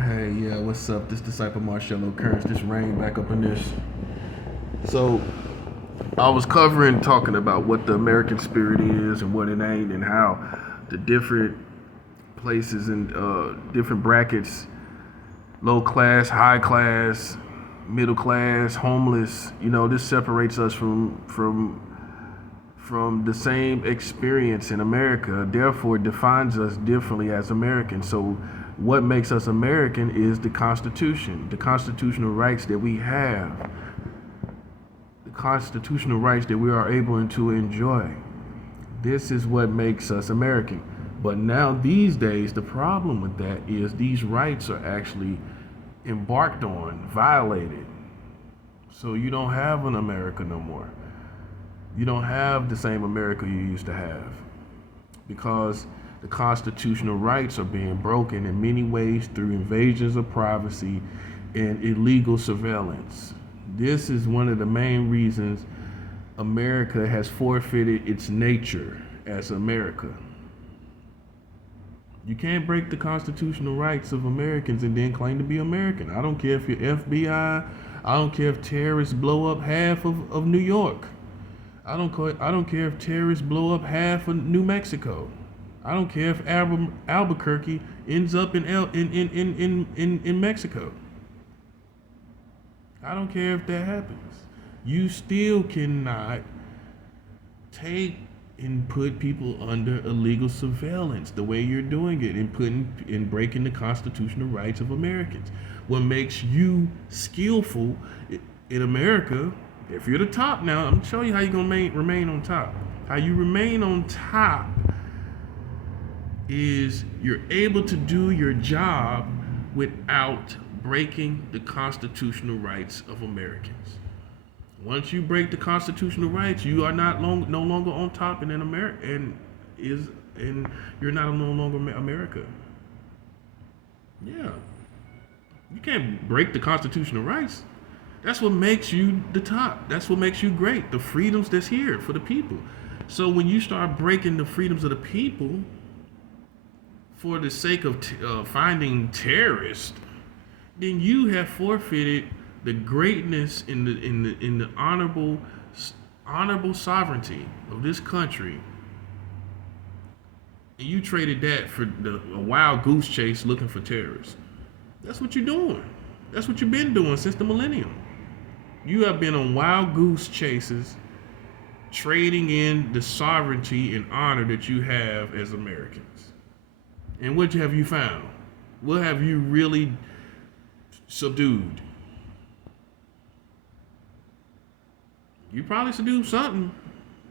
Hey, yeah, what's up? This disciple Marchello, Currence, this rain back up in this. So, I was covering talking about what the American spirit is and what it ain't, and how the different places and different brackets, low class, high class, middle class, homeless, this separates us from the same experience in America, therefore defines us differently as Americans. So what makes us American is the Constitution, the constitutional rights that we have, the constitutional rights that we are able to enjoy. This is what makes us American. But now these days, the problem with that is these rights are actually embarked on, violated. So you don't have an America no more. You don't have the same America you used to have because the constitutional rights are being broken in many ways through invasions of privacy and illegal surveillance. This is one of the main reasons America has forfeited its nature as America. You can't break the constitutional rights of Americans and then claim to be American. I don't care if you're FBI. I don't care if terrorists blow up half of New York. I don't care if terrorists blow up half of New Mexico. I don't care if Albuquerque ends up in Mexico. I don't care if that happens. You still cannot take and put people under illegal surveillance the way you're doing it and breaking the constitutional rights of Americans. What makes you skillful in America, if you're the top now, I'm showing you how you're gonna remain on top. How you remain on top is you're able to do your job without breaking the constitutional rights of Americans. Once you break the constitutional rights, you are no longer on top and in America and you're not no longer America. Yeah. You can't break the constitutional rights. That's what makes you the top. That's what makes you great. The freedoms that's here for the people. So when you start breaking the freedoms of the people for the sake of finding terrorists, then you have forfeited the greatness in the honorable sovereignty of this country, and you traded that for a wild goose chase looking for terrorists. That's what you're doing. That's what you've been doing since the millennium. You have been on wild goose chases, trading in the sovereignty and honor that you have as Americans. And what have you found? What have you really subdued? You probably subdued something.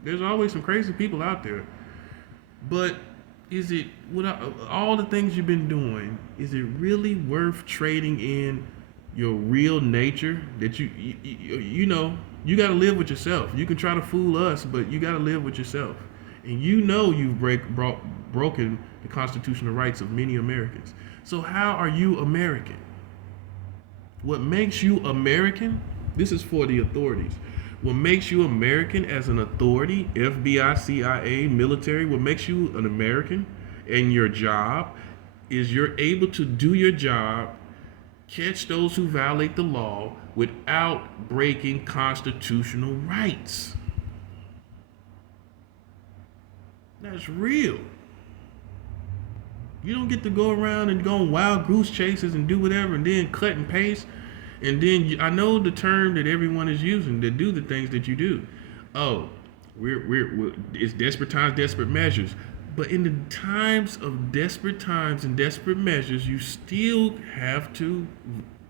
There's always some crazy people out there. But is it, with all the things you've been doing, is it really worth trading in your real nature that you know, you got to live with yourself. You can try to fool us, but you got to live with yourself. And you know you've broken the constitutional rights of many Americans. So how are you American? What makes you American? This is for the authorities. What makes you American as an authority, FBI, CIA, military, what makes you an American and your job is you're able to do your job, catch those who violate the law without breaking constitutional rights. That's real. You don't get to go around and go on wild goose chases and do whatever and then cut and paste. And then I know the term that everyone is using to do the things that you do. Oh, it's desperate times, desperate measures. But in the times of desperate times and desperate measures, you still have to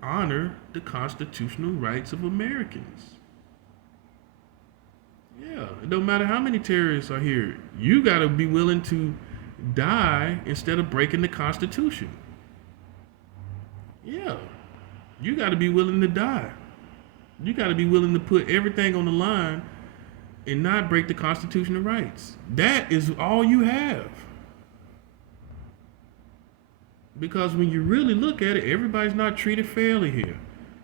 honor the constitutional rights of Americans. Yeah, it don't matter how many terrorists are here. You got to be willing to die instead of breaking the Constitution. Yeah. You got to be willing to die. You got to be willing to put everything on the line and not break the constitutional rights. That is all you have. Because when you really look at it, everybody's not treated fairly here.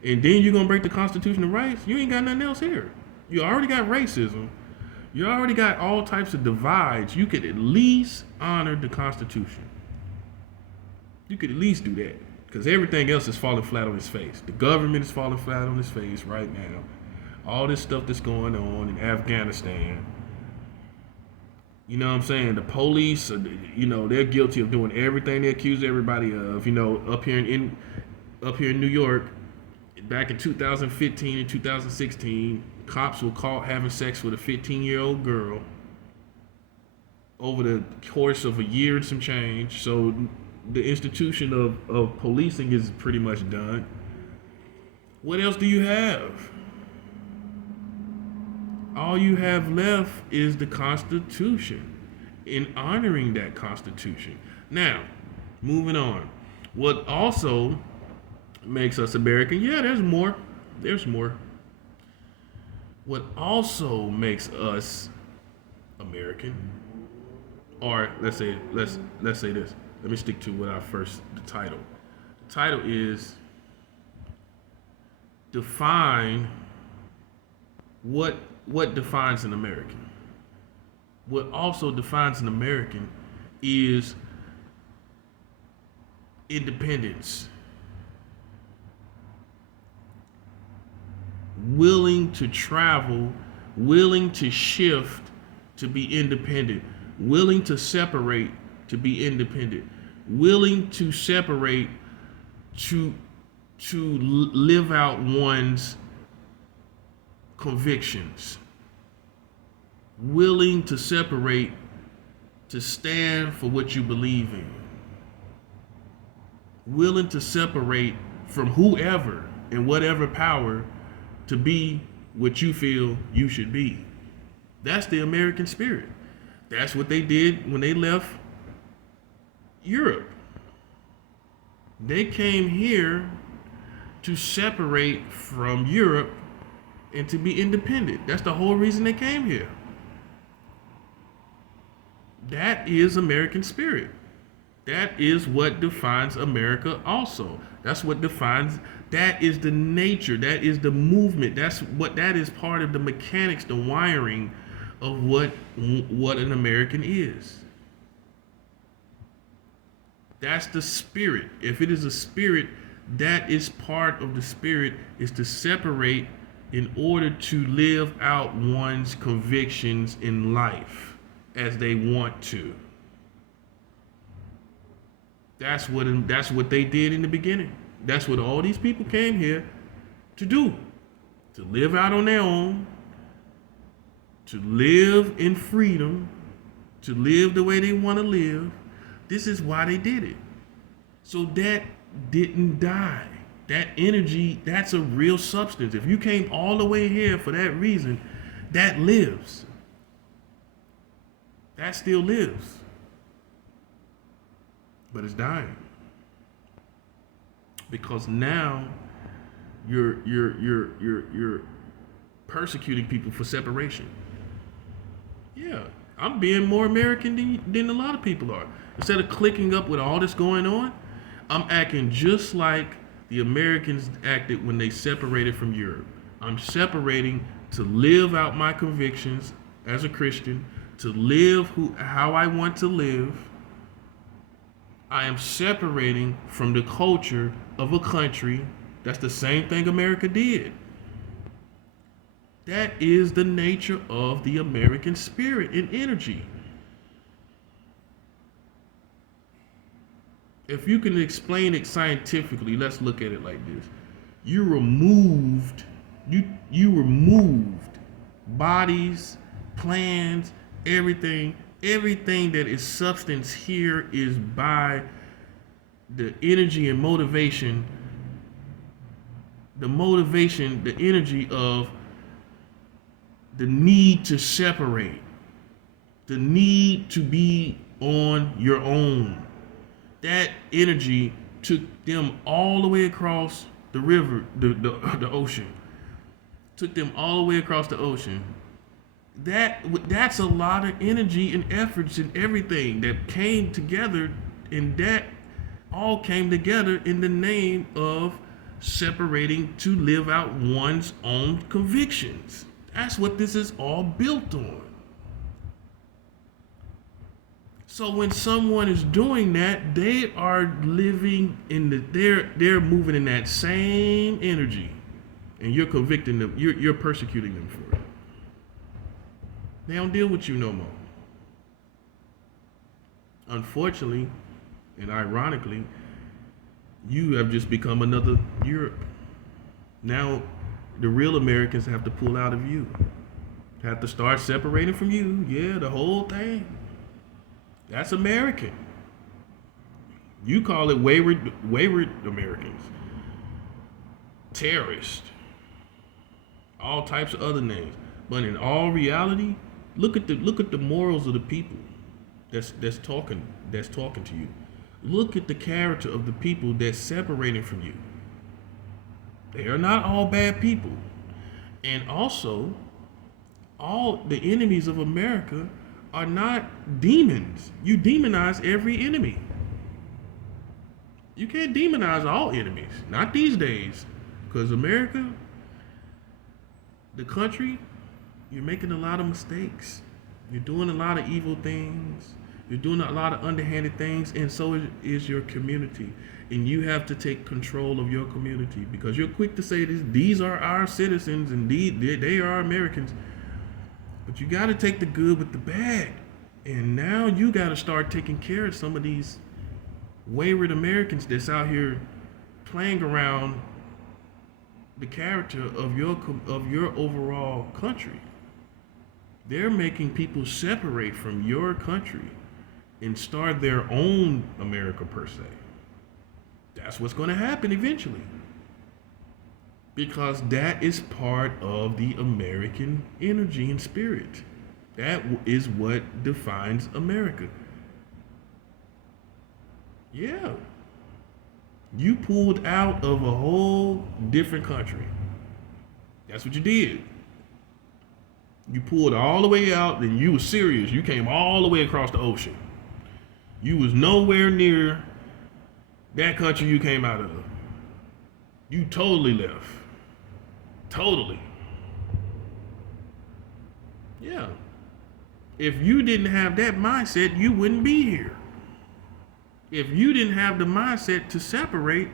And then you're going to break the constitutional rights? You ain't got nothing else here. You already got racism. You already got all types of divides. You could at least honor the Constitution. You could at least do that. because everything else is falling flat on its face. The government is falling flat on its face right now. All this stuff that's going on in Afghanistan. You know what I'm saying? The police, they're guilty of doing everything they accuse everybody of. Up here in New York, back in 2015 and 2016, cops were caught having sex with a 15-year-old girl over the course of a year and some change. So the institution of policing is pretty much done. What else do you have? All you have left is the Constitution and honoring that Constitution. Now, moving on. What also makes us American? Yeah, there's more. There's more. What also makes us American, or let's say this. Let me stick to the title. The title is define what defines an American. What also defines an American is independence. Willing to travel, willing to shift to be independent, willing to separate to be independent, willing to separate to live out one's convictions, willing to separate to stand for what you believe in, willing to separate from whoever and whatever power to be what you feel you should be. That's the American spirit. That's what they did when they left Europe. They came here to separate from Europe and to be independent. That's the whole reason they came here. That is American spirit. That is what defines America also. That is the nature, that is the movement, that is part of the mechanics, the wiring of what an American is. That's the spirit. If it is a spirit, that is part of the spirit, is to separate in order to live out one's convictions in life as they want to. That's what they did in the beginning. That's what all these people came here to do. To live out on their own, to live in freedom, to live the way they want to live. This is why they did it. So that didn't die. That energy, that's a real substance. If you came all the way here for that reason, that lives. That still lives. But it's dying. Because now you're persecuting people for separation. Yeah, I'm being more American than a lot of people are. Instead of clicking up with all this going on, I'm acting just like the Americans acted when they separated from Europe. I'm separating to live out my convictions as a Christian, to live how I want to live. I am separating from the culture of a country. That's the same thing America did. That is the nature of the American spirit and energy. If you can explain it scientifically, let's look at it like this. You removed bodies, plans, everything that is substance here is by the energy and motivation, the energy of the need to separate, the need to be on your own. That energy took them all the way across the river, the ocean. Took them all the way across the ocean. That's a lot of energy and efforts and everything that came together, and that all came together in the name of separating to live out one's own convictions. That's what this is all built on. So when someone is doing that, they are living in they're moving in that same energy, and you're convicting them. You're persecuting them for it. They don't deal with you no more. Unfortunately, and ironically, you have just become another Europe. Now, the real Americans have to pull out of you. Have to start separating from you. Yeah, the whole thing. That's American. You call it wayward Americans, terrorists, all types of other names. But in all reality, look at the morals of the people that's talking to you. Look at the character of the people that's separating from you. They are not all bad people. And also, all the enemies of America are not demons. You demonize every enemy. You can't demonize all enemies. Not these days. Because America, the country, you're making a lot of mistakes. You're doing a lot of evil things. You're doing a lot of underhanded things, and so is your community. And you have to take control of your community, because you're quick to say this, these are our citizens and they are Americans. But you got to take the good with the bad. And now you got to start taking care of some of these wayward Americans that's out here playing around the character of your overall country. They're making people separate from your country and start their own America per se. That's what's going to happen eventually. Because that is part of the American energy and spirit. That is what defines America. Yeah. You pulled out of a whole different country. That's what you did. You pulled all the way out, and you were serious. You came all the way across the ocean. You was nowhere near that country you came out of. You totally left. Totally. Yeah. If you didn't have that mindset, you wouldn't be here. If you didn't have the mindset to separate,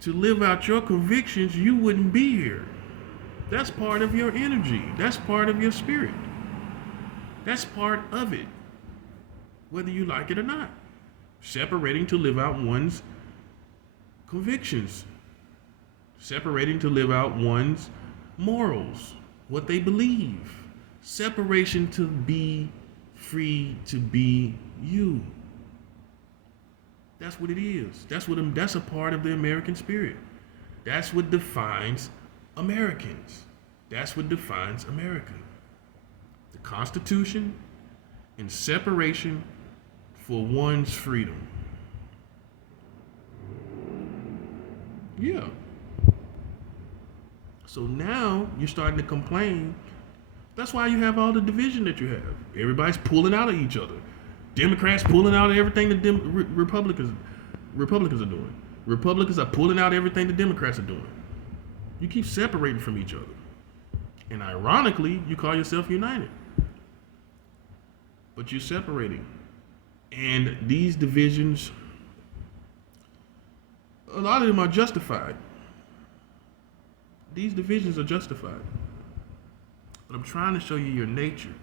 to live out your convictions, you wouldn't be here. That's part of your energy. That's part of your spirit. That's part of it, whether you like it or not. Separating to live out one's convictions. Separating to live out one's morals, what they believe. Separation to be free to be you. That's what it is. That's a part of the American spirit. That's what defines Americans. That's what defines America. The Constitution and separation for one's freedom. Yeah. So now you're starting to complain. That's why you have all the division that you have. Everybody's pulling out of each other. Democrats pulling out of everything that Republicans are doing. Republicans are pulling out everything the Democrats are doing. You keep separating from each other. And ironically, you call yourself united. But you're separating. And these divisions, a lot of them are justified. These divisions are justified. But I'm trying to show you your nature.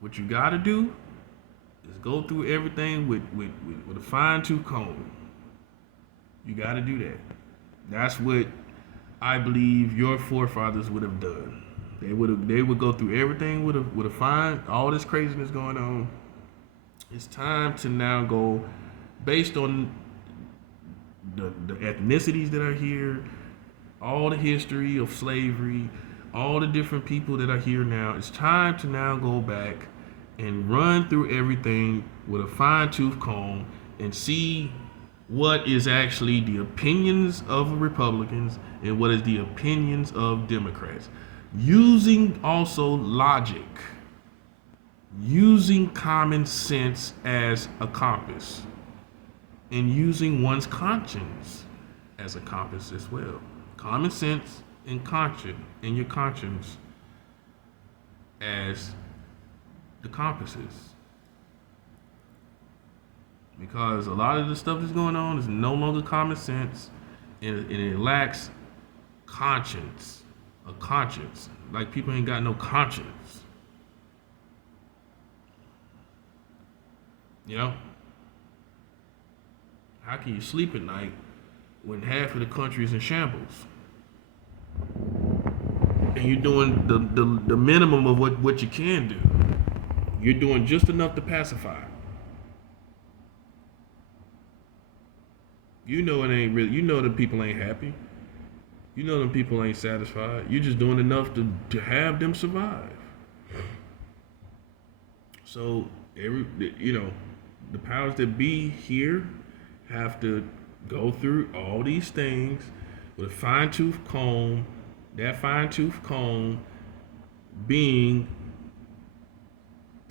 What you got to do is go through everything with a fine-tooth comb. You got to do that. That's what I believe your forefathers would have done. They would go through everything with a fine, all this craziness going on. It's time to now go based on the ethnicities that are here, all the history of slavery, all the different people that are here now. It's time to now go back and run through everything with a fine-tooth comb and see what is actually the opinions of Republicans and what is the opinions of Democrats. Using also logic, using common sense as a compass, and using one's conscience as a compass as well. Common sense and conscience, and your conscience as the compasses. Because a lot of the stuff that's going on is no longer common sense, and it lacks conscience. A conscience. Like people ain't got no conscience. You know? How can you sleep at night when half of the country is in shambles? And you're doing the minimum of what you can do. You're doing just enough to pacify. You know it ain't really. You know the people ain't happy. You know them people ain't satisfied. You're just doing enough to have them survive. So the powers that be here have to go through all these things with a fine-tooth comb. That fine-tooth comb being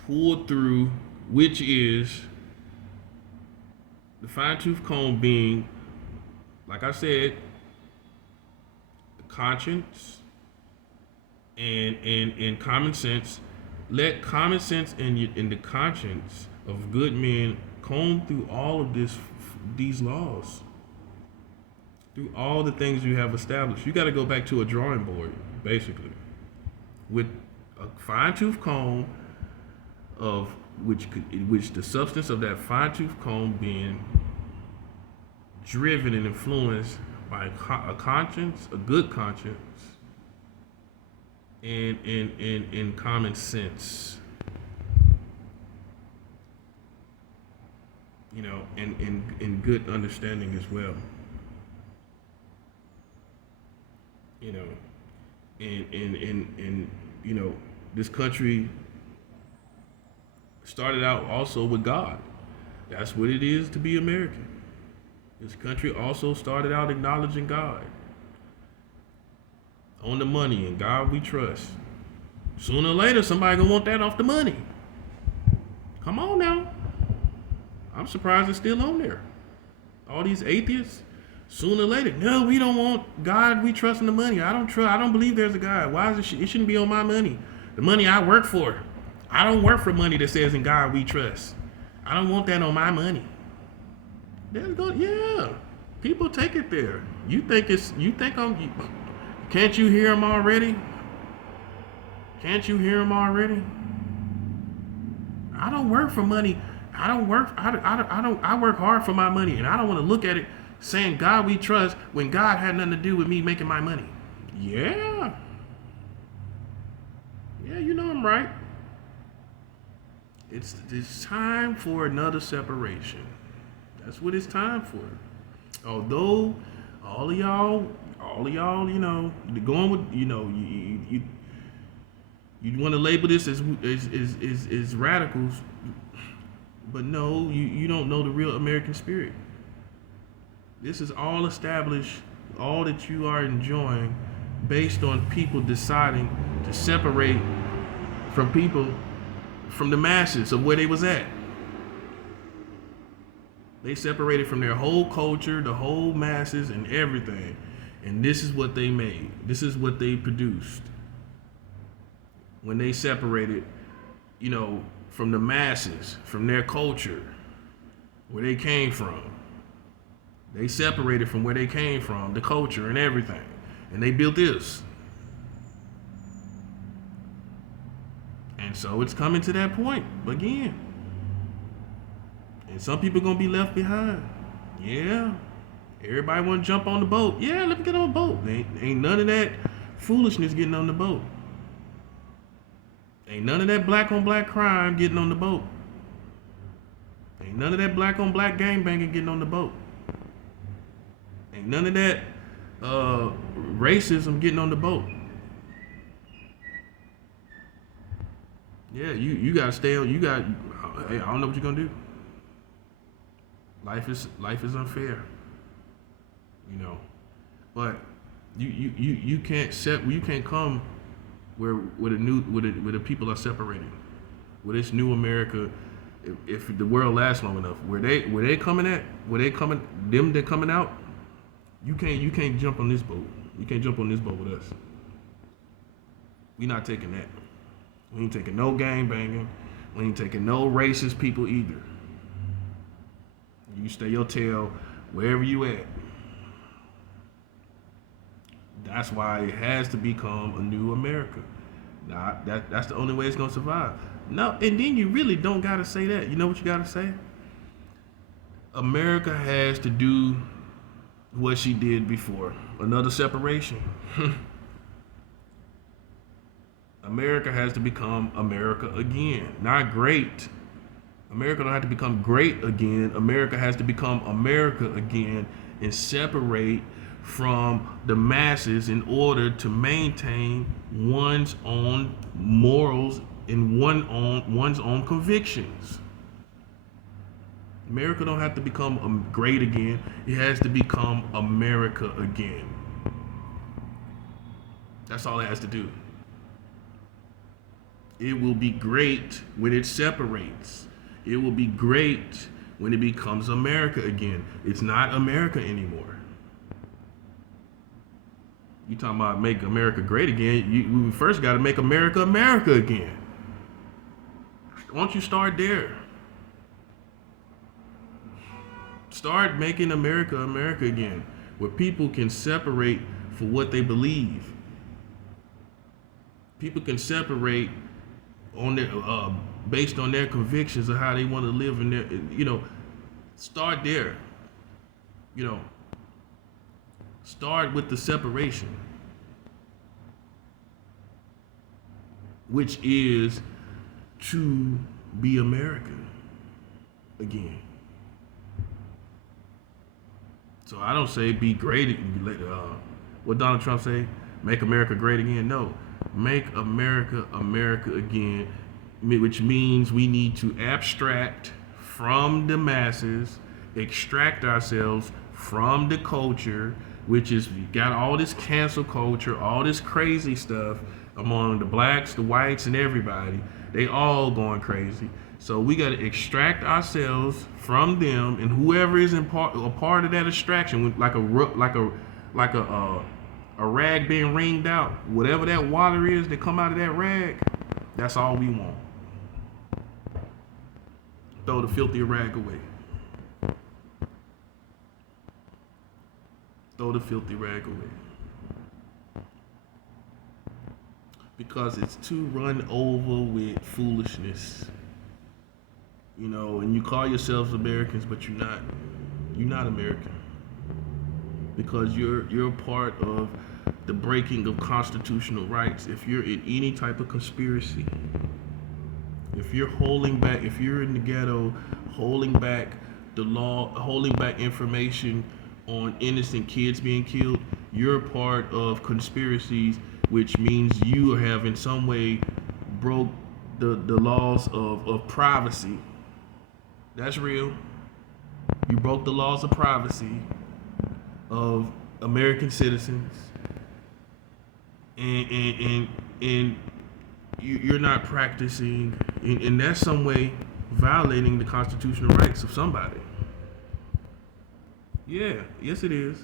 pulled through, which is the fine-tooth comb being, like I said, conscience and common sense. Let common sense and the conscience of good men comb through all of these laws, through all the things you have established. You got to go back to a drawing board, basically, with a fine-tooth comb of which the substance of that fine-tooth comb being driven and influenced by a conscience, a good conscience, and common sense. And good understanding as well. And this country started out also with God. That's what it is to be American. This country also started out acknowledging God. On the money, and God we trust. Sooner or later, somebody gonna want that off the money. Come on now. I'm surprised it's still on there. All these atheists, sooner or later, no, we don't want God, we trust in the money. I don't believe there's a God. Why is it shouldn't be on my money? The money I work for. I don't work for money that says in God we trust. I don't want that on my money. Yeah. People take it there. Can't you hear them already? Can't you hear them already? I don't work for money. I work hard for my money, and I don't want to look at it saying God we trust when God had nothing to do with me making my money. Yeah, you know I'm right. It's time for another separation. That's what it's time for. Although all of y'all, going with, you want to label this as radicals, but no, you don't know the real American spirit. This is all established, all that you are enjoying, based on people deciding to separate from the masses of where they was at. They separated from their whole culture, the whole masses, and everything. And this is what they made. This is what they produced. When they separated, from the masses, from their culture, where they came from. They separated from where they came from, the culture and everything. And they built this. And so it's coming to that point again. And some people gonna be left behind. Yeah. Everybody wanna jump on the boat. Yeah, let me get on the boat. Ain't none of that foolishness getting on the boat. Ain't none of that black on black crime getting on the boat. Ain't none of that black on black gangbanging getting on the boat. Ain't none of that racism getting on the boat. Yeah, you gotta stay on. Hey, I don't know what you're gonna do. Life is unfair, but you can't come where the people are separating, where this new America, if the world lasts long enough, where they coming they're coming out, you can't jump on this boat. You can't jump on this boat with us. We not taking that. We ain't taking no gang banging. We ain't taking no racist people either. You stay your tail wherever you at. That's why it has to become a new America. Now, that's the only way it's gonna survive. No, and then you really don't gotta say that. You know what you gotta say? America has to do what she did before. Another separation. America has to become America again. Not great. America don't have to become great again. America has to become America again and separate from the masses in order to maintain one's own morals and one's own convictions. America don't have to become great again. It has to become America again. That's all it has to do. It will be great when it separates. It will be great when it becomes America again. It's not America anymore. You talking about make America great again? We first got to make America America again. Why don't you start there? Start making America America again, where people can separate for what they believe. People can separate on their based on their convictions of how they want to live in their, start there. Start with the separation, which is to be American again. So I don't say be great. What Donald Trump say? Make America great again? No, make America America again, which means we need to abstract from the masses, extract ourselves from the culture, which is we got all this cancel culture, all this crazy stuff among the blacks, the whites, and everybody. They all going crazy. So we got to extract ourselves from them, and whoever is a part of that extraction, like a rag being wringed out, whatever that water is that come out of that rag, that's all we want. Throw the filthy rag away. Throw the filthy rag away. Because it's too run over with foolishness. And you call yourselves Americans, but you're not. You're not American. Because you're a part of the breaking of constitutional rights. If you're in any type of conspiracy, if you're holding back, if you're in the ghetto, holding back the law, holding back information on innocent kids being killed, you're a part of conspiracies, which means you have in some way broke the laws of privacy. That's real. You broke the laws of privacy of American citizens, and you're not practicing, and that's some way violating the constitutional rights of somebody. Yeah, yes it is.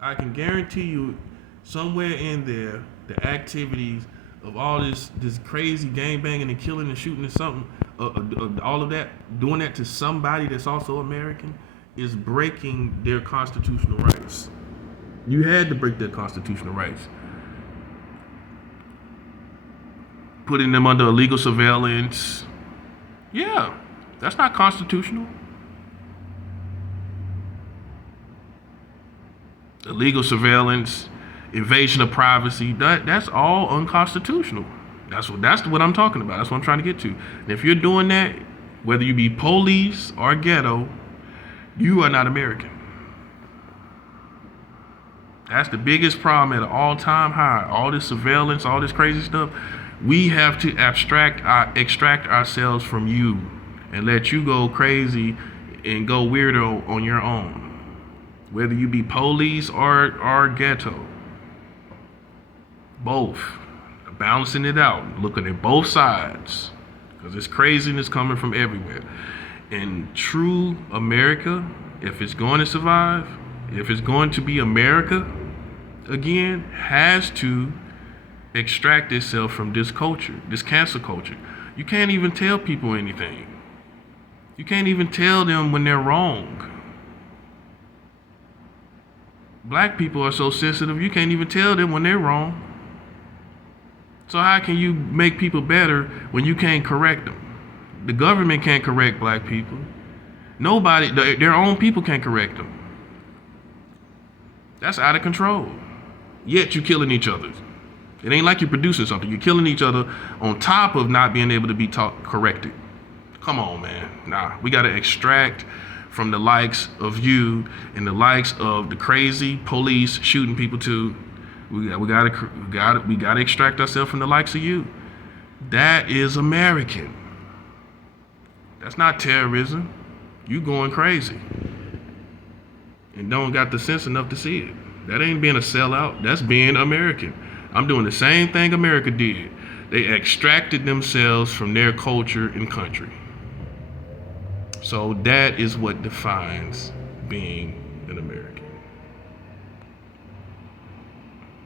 I can guarantee you, somewhere in there, the activities of all this crazy gang banging and killing and shooting and something, all of that, doing that to somebody that's also American, is breaking their constitutional rights. You had to break their constitutional rights. Putting them under illegal surveillance. Yeah, that's not constitutional. Illegal surveillance, invasion of privacy, that's all unconstitutional. That's what I'm talking about. That's what I'm trying to get to. And if you're doing that, whether you be police or ghetto, you are not American. That's the biggest problem at an all-time high. All this surveillance, all this crazy stuff. We have to extract ourselves from you and let you go crazy and go weirdo on your own. Whether you be police or ghetto. Both. Balancing it out. Looking at both sides. Because it's craziness coming from everywhere. And true America, if it's going to survive, if it's going to be America again, has to extract itself from this culture, this cancel culture. You can't even tell people anything. You can't even tell them when they're wrong. Black people are so sensitive, you can't even tell them when they're wrong. So how can you make people better when you can't correct them? The government can't correct black people. Nobody, their own people can't correct them. That's out of control. Yet you're killing each other. It ain't like you're producing something. You're killing each other on top of not being able to be corrected. Come on, man. Nah, we got to extract from the likes of you and the likes of the crazy police shooting people too. We got to extract ourselves from the likes of you. That is American. That's not terrorism. You going crazy and don't got the sense enough to see it. That ain't being a sellout. That's being American. I'm doing the same thing America did. They extracted themselves from their culture and country. So that is what defines being an American.